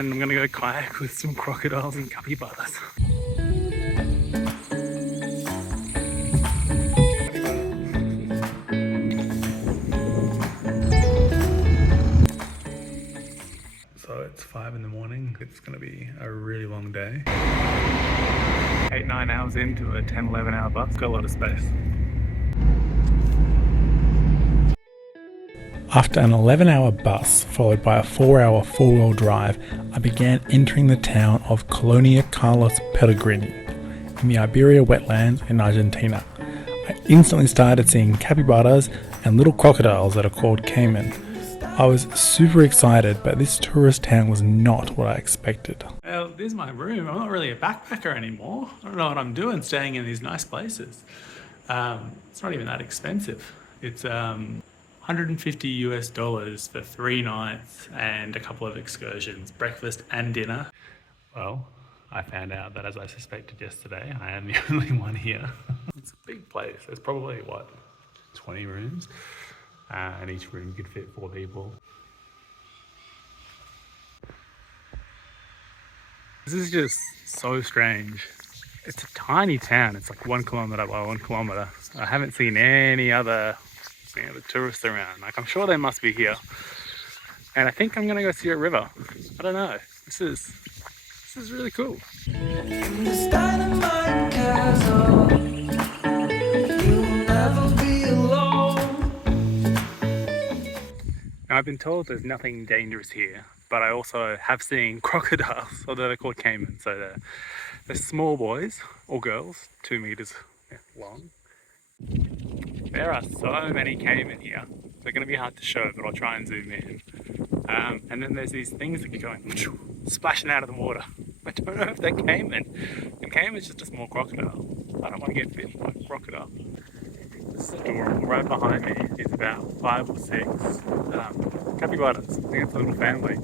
And I'm gonna go kayak with some crocodiles and capybaras. So it's 5 in the morning. It's gonna be a really long day. 8-9 hours into a 10-11 hour bus. Got a lot of space. After an 11-hour bus, followed by a 4-hour four-wheel drive, I began entering the town of Colonia Carlos Pellegrini in the Iberá Wetlands in Argentina. I instantly started seeing capybaras and little crocodiles that are called Caimans. I was super excited, but this tourist town was not what I expected. Well, this is my room. I'm not really a backpacker anymore. I don't know what I'm doing staying in these nice places. It's not even that expensive. It's $150 for 3 nights and a couple of excursions, breakfast and dinner. Well, I found out that, as I suspected yesterday, I am the only one here. It's a big place. There's probably, what, 20 rooms? And each room could fit 4 people. This is just so strange. It's a tiny town. It's like 1 kilometer by 1 kilometer. I haven't seen any other tourists around. Like, I'm sure they must be here. And I think I'm gonna go see a river. I don't know. This is really cool. Now, I've been told there's nothing dangerous here, but I also have seen crocodiles, although they're called Caimans. So they're small boys or girls, 2 meters long. There are so many caiman here. They're going to be hard to show, but I'll try and zoom in. And then there's these things that are going splashing out of the water. I don't know if they're caiman. And caiman's just a small crocodile. I don't want to get bitten by a crocodile. This is adorable. Right behind me is about 5 or 6 capybaras. I think it's a little family.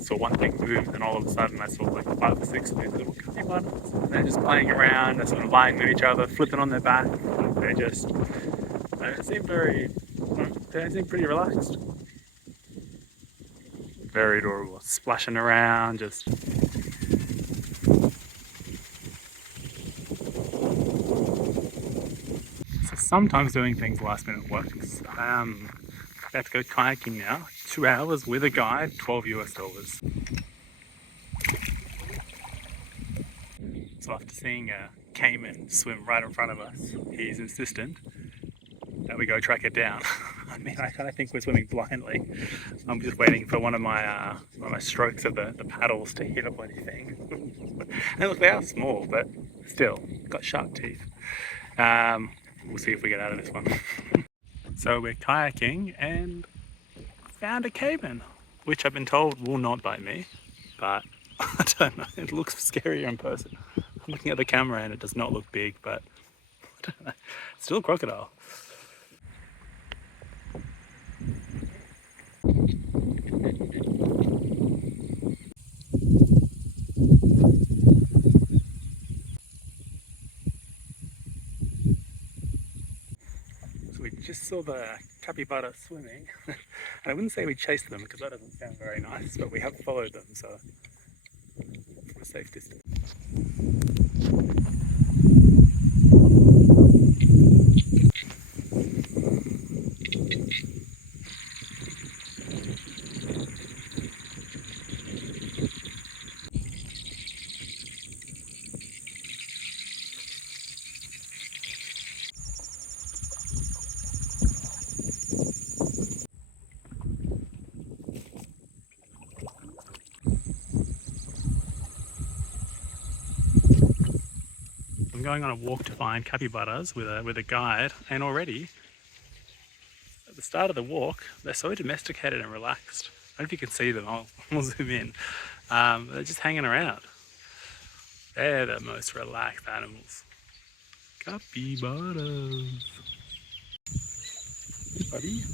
Saw one thing move, and all of a sudden I saw like 5 or 6 of these little capybaras. And they're just playing around, they're sort of lying with each other, flipping on their back. They seem pretty relaxed. Very adorable, splashing around, just. So sometimes doing things last minute works. Let's go kayaking now. 2 hours with a guide, $12. So after seeing a caiman swim right in front of us, he's insistent that we go track it down. I mean, I kind of think we're swimming blindly. I'm just waiting for one of my strokes of the paddles to hit a bloody thing. And look, they are small, but still, got sharp teeth. We'll see if we get out of this one. So we're kayaking and found a caiman, which I've been told will not bite me, but I don't know, it looks scarier in person. I'm looking at the camera and it does not look big, but I don't know, it's still a crocodile. So we just saw the capybara swimming, and I wouldn't say we chased them because that doesn't sound very nice, but we have followed them, so from a safe distance. I'm going on a walk to find capybaras with a guide, and already at the start of the walk they're so domesticated and relaxed. I don't know if you can see them. I'll zoom in. They're just hanging around. They're the most relaxed animals. Capybaras. Buddy.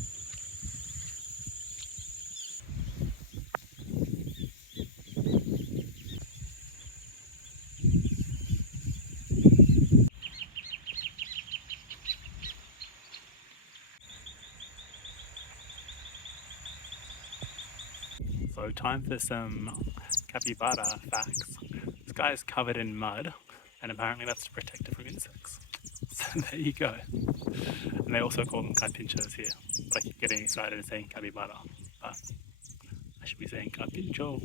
So time for some capybara facts. This guy is covered in mud, and apparently that's to protect it from insects. So there you go. And they also call them carpinchos here. But I keep getting excited and saying capybara. But I should be saying carpincho.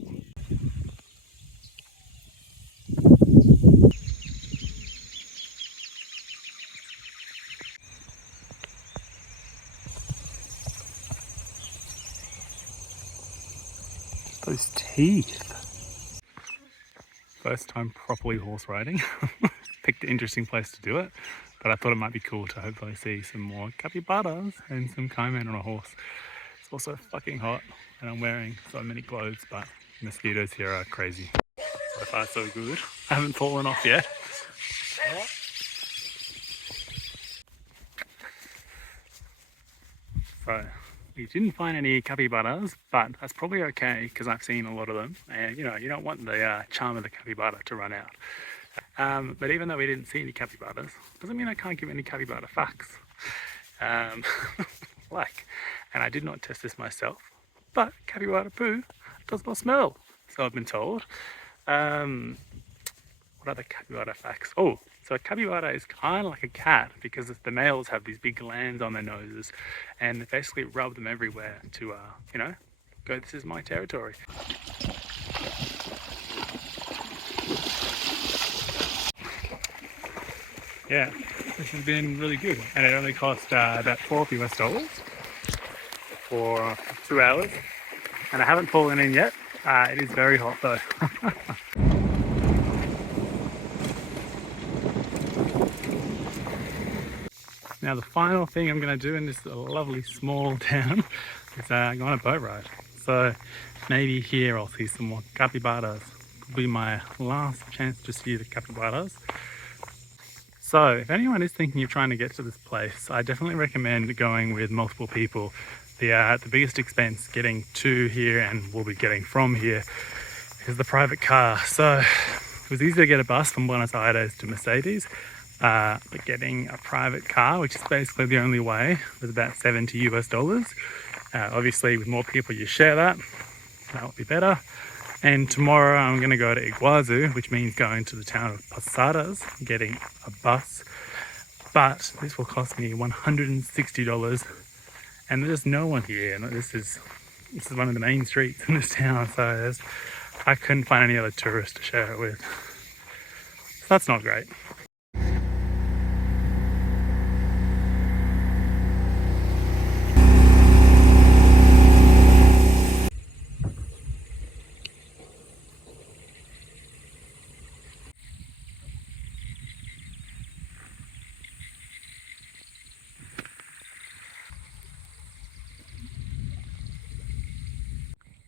Those teeth. First time properly horse riding. Picked an interesting place to do it, but I thought it might be cool to hopefully see some more capybaras and some caiman on a horse. It's also fucking hot and I'm wearing so many clothes, but mosquitoes here are crazy. So far so good. I haven't fallen off yet. So we didn't find any capybaras, but that's probably okay because I've seen a lot of them, and you know, you don't want the charm of the capybara to run out. But even though we didn't see any capybaras, doesn't mean I can't give any capybara facts. And I did not test this myself, but capybara poo does not smell, so I've been told. What are the capybara facts? Oh, so a capybara is kind of like a cat because the males have these big glands on their noses and they basically rub them everywhere to, you know, go, this is my territory. Yeah, this has been really good, and it only cost about $12 US for 2 hours, and I haven't fallen in yet. It is very hot though. Now the final thing I'm going to do in this lovely small town is go on a boat ride. So maybe here I'll see some more capybaras. It'll be my last chance to see the capybaras. So if anyone is thinking of trying to get to this place, I definitely recommend going with multiple people. The biggest expense getting to here, and we'll be getting from here, is the private car. So it was easy to get a bus from Buenos Aires to Mercedes, but getting a private car, which is basically the only way, was about $70 US. Obviously with more people you share that would be better. And tomorrow I'm going to go to Iguazu, which means going to the town of Posadas, getting a bus. But this will cost me $160, and there's no one here. And this is one of the main streets in this town, so I couldn't find any other tourists to share it with. So that's not great.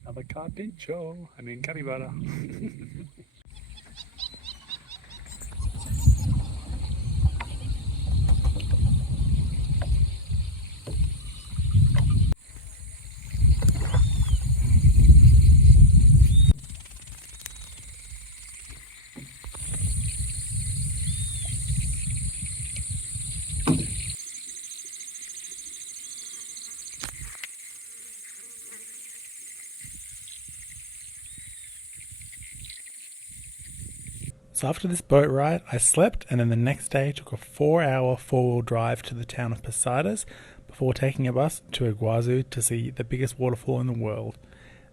Another carpincho, capybara. So after this boat ride, I slept, and then the next day took a 4-hour four-wheel drive to the town of Posadas before taking a bus to Iguazu to see the biggest waterfall in the world.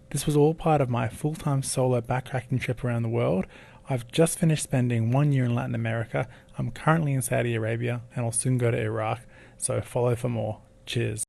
This was all part of my full-time solo backpacking trip around the world. I've just finished spending 1 year in Latin America. I'm currently in Saudi Arabia and I'll soon go to Iraq, so follow for more. Cheers.